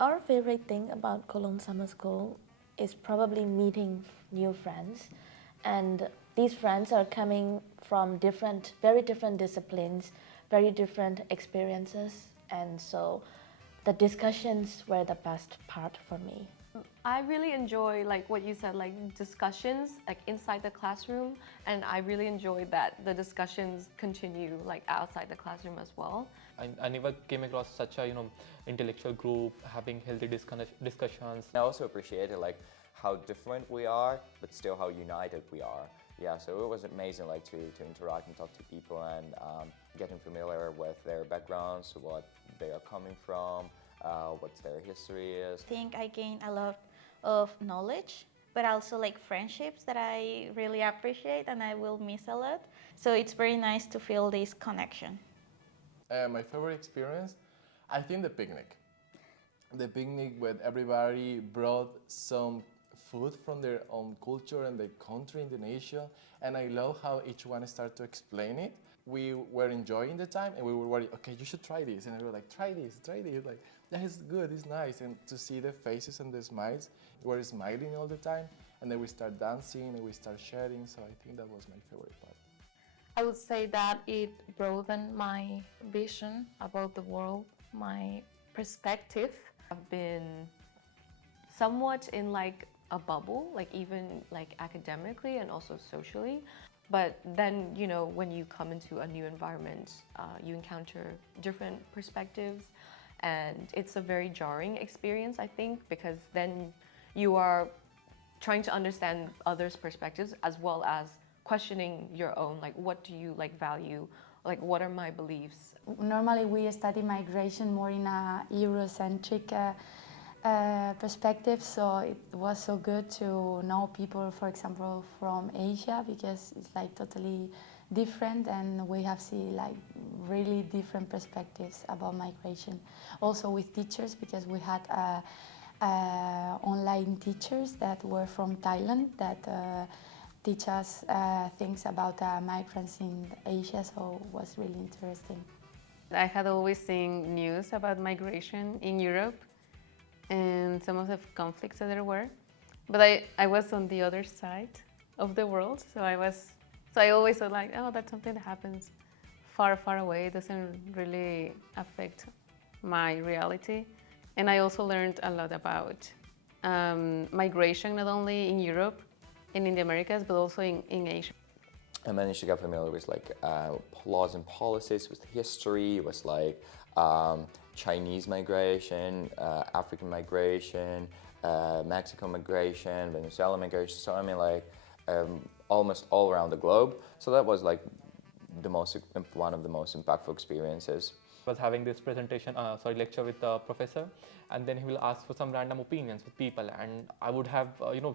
Our favorite thing about Cologne Summer School is probably meeting new friends. And these friends are coming from very different disciplines, very different experiences. And so the discussions were the best part for me. I really enjoy like what you said, like discussions like inside the classroom, and I really enjoy that the discussions continue like outside the classroom as well. I never came across such a intellectual group having healthy discussions. I also appreciated like how different we are, but still how united we are. Yeah, so it was amazing like to interact and talk to people and getting familiar with their backgrounds, what they are coming from, what their history is. I think I gained a lot of knowledge, but also like friendships that I really appreciate and I will miss a lot. So it's very nice to feel this connection. My favorite experience, I think the picnic. The picnic where everybody brought some food from their own culture and their country, Indonesia, and I love how each one started to explain it. We were enjoying the time and we were worried, okay, you should try this. And we were like, try this, like, that is good, it's nice. And to see the faces and the smiles, we were smiling all the time. And then we start dancing and we start sharing, so I think that was my favorite part. I would say that it broadened my vision about the world, my perspective. I've been somewhat in like a bubble, like even like academically and also socially. But then, when you come into a new environment, you encounter different perspectives, and it's a very jarring experience, I think, because then you are trying to understand others' perspectives as well as questioning your own, like what do you like value, like what are my beliefs. Normally we study migration more in a Eurocentric perspective, so it was so good to know people, for example, from Asia, because it's like totally different and we have seen like really different perspectives about migration. Also with teachers, because we had online teachers that were from Thailand that teach us things about migrants in Asia, so it was really interesting. I had always seen news about migration in Europe and some of the conflicts that there were, but I was on the other side of the world, so I always thought like, oh, that's something that happens far, far away. It doesn't really affect my reality. And I also learned a lot about migration, not only in Europe and in the Americas, but also in Asia. I managed to get familiar with like laws and policies, with history, with like Chinese migration, African migration, Mexican migration, Venezuelan migration. So I mean like almost all around the globe. So that was like one of the most impactful experiences. I was having this lecture with the professor, and then he will ask for some random opinions with people, and I would have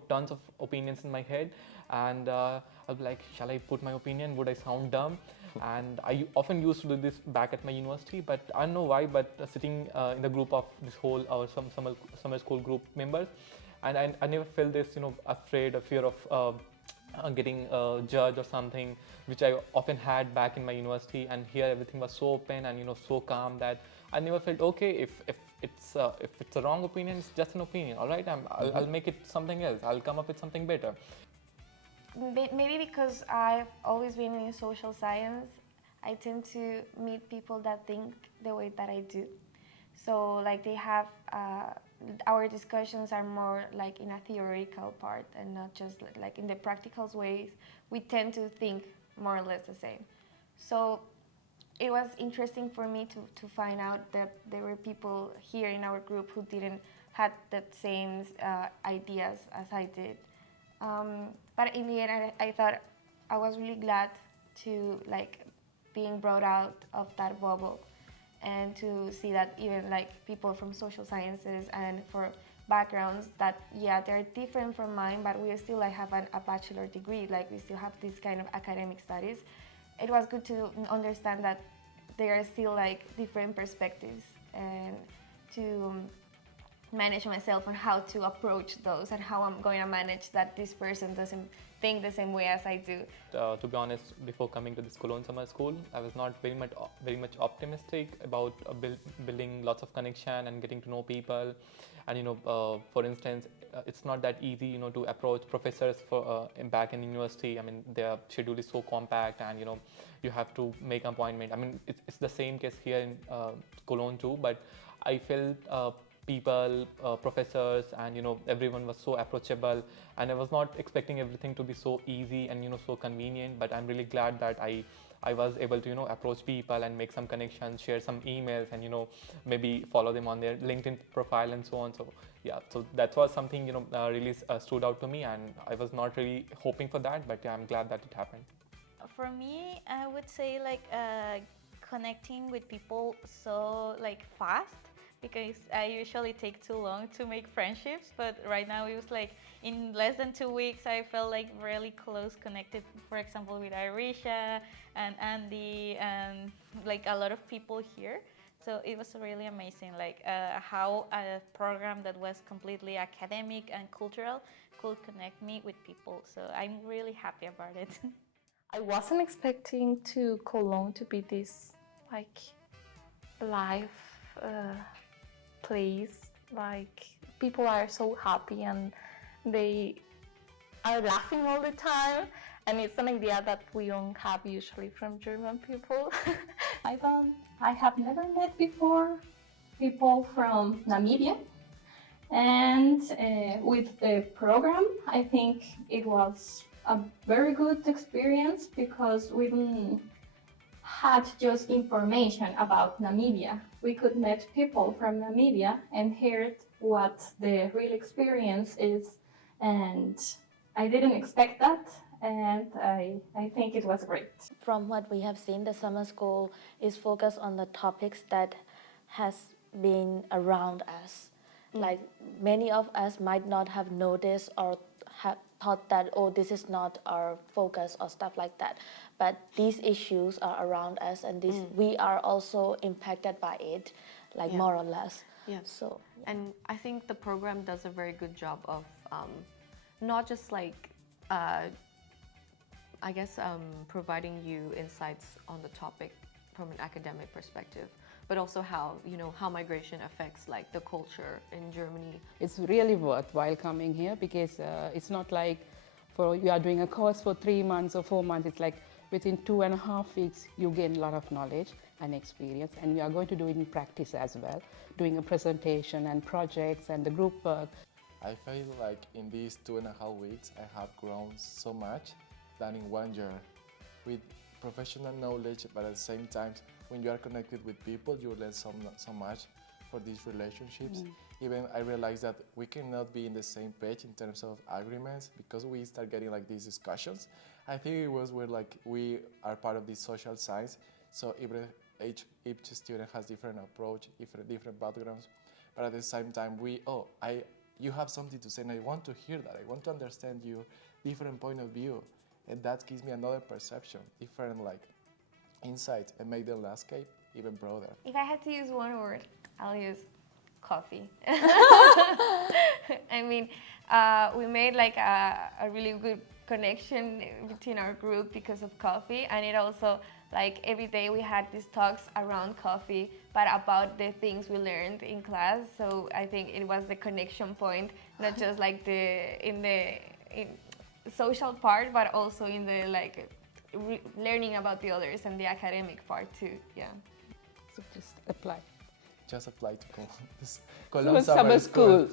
tons of opinions in my head, and I'll be like, shall I put my opinion? Would I sound dumb? And I often used to do this back at my university, but I don't know why, but sitting in the group of this whole summer school group members, and I never felt this afraid or fear of getting judged or something, which I often had back in my university. And here everything was so open and so calm that I never felt, okay, if it's a wrong opinion, it's just an opinion. All right, I'll make it something else. I'll come up with something better. Maybe because I've always been in social science, I tend to meet people that think the way that I do. So like they have our discussions are more like in a theoretical part and not just like in the practical ways. We tend to think more or less the same. So it was interesting for me to find out that there were people here in our group who didn't have the same ideas as I did. But in the end, I thought I was really glad to like being brought out of that bubble, and to see that even like people from social sciences and for backgrounds that, yeah, they're different from mine, but we still like have a bachelor degree, like we still have this kind of academic studies. It was good to understand that there are still like different perspectives, and to manage myself on how to approach those and how I'm going to manage that this person doesn't think the same way as I do. To be honest, before coming to this Cologne Summer School, I was not very much optimistic about building lots of connection and getting to know people. And for instance, it's not that easy, to approach professors back in university. I mean, their schedule is so compact, and you have to make an appointment. I mean, it's the same case here in Cologne too. But I felt people, professors, and everyone was so approachable, and I was not expecting everything to be so easy and so convenient. But I'm really glad that I was able to approach people and make some connections, share some emails, and maybe follow them on their LinkedIn profile and so on. So yeah, so that was something really stood out to me, and I was not really hoping for that, but yeah, I'm glad that it happened. For me, I would say like connecting with people so like fast, because I usually take too long to make friendships, but right now it was like in less than 2 weeks I felt like really close connected, for example with Irisha and Andy and like a lot of people here. So it was really amazing, like how a program that was completely academic and cultural could connect me with people. So I'm really happy about it. I wasn't expecting to Cologne to be this like live place. Like people are so happy and they are laughing all the time, and it's an idea that we don't have usually from German people. I have never met before people from Namibia, and with the program I think it was a very good experience, because we didn't had just information about Namibia. We could meet people from Namibia and heard what the real experience is, and I didn't expect that, and I think it was great. From what we have seen, the summer school is focused on the topics that has been around us. Like many of us might not have noticed or have thought that, oh, this is not our focus or stuff like that. But these issues are around us, and we are also impacted by it, like more or less. Yeah. So, And I think the program does a very good job of not just like, I guess, providing you insights on the topic from an academic perspective, but also how migration affects like the culture in Germany. It's really worthwhile coming here, because it's not like you are doing a course for 3 months or 4 months. It's like within 2.5 weeks you gain a lot of knowledge and experience, and we are going to do it in practice as well, doing a presentation and projects and the group work. I feel like in these 2.5 weeks I have grown so much than in 1 year, with professional knowledge, but at the same time when you are connected with people you learn so much for these relationships. Even I realized that we cannot be in the same page in terms of agreements, because we start getting like these discussions. I think it was where like we are part of this social science, so each student has different approach, different backgrounds, but at the same time you have something to say and I want to hear that, I want to understand your different point of view, and that gives me another perception, different like insights, and make the landscape even broader. If I had to use one word, I'll use coffee. I mean, we made like a really good connection between our group because of coffee, and it also, like, every day we had these talks around coffee, but about the things we learned in class. So I think it was the connection point, not just like in social part, but also in the like learning about the others and the academic part too. Yeah. So just apply. Just apply to this Cologne Summer School.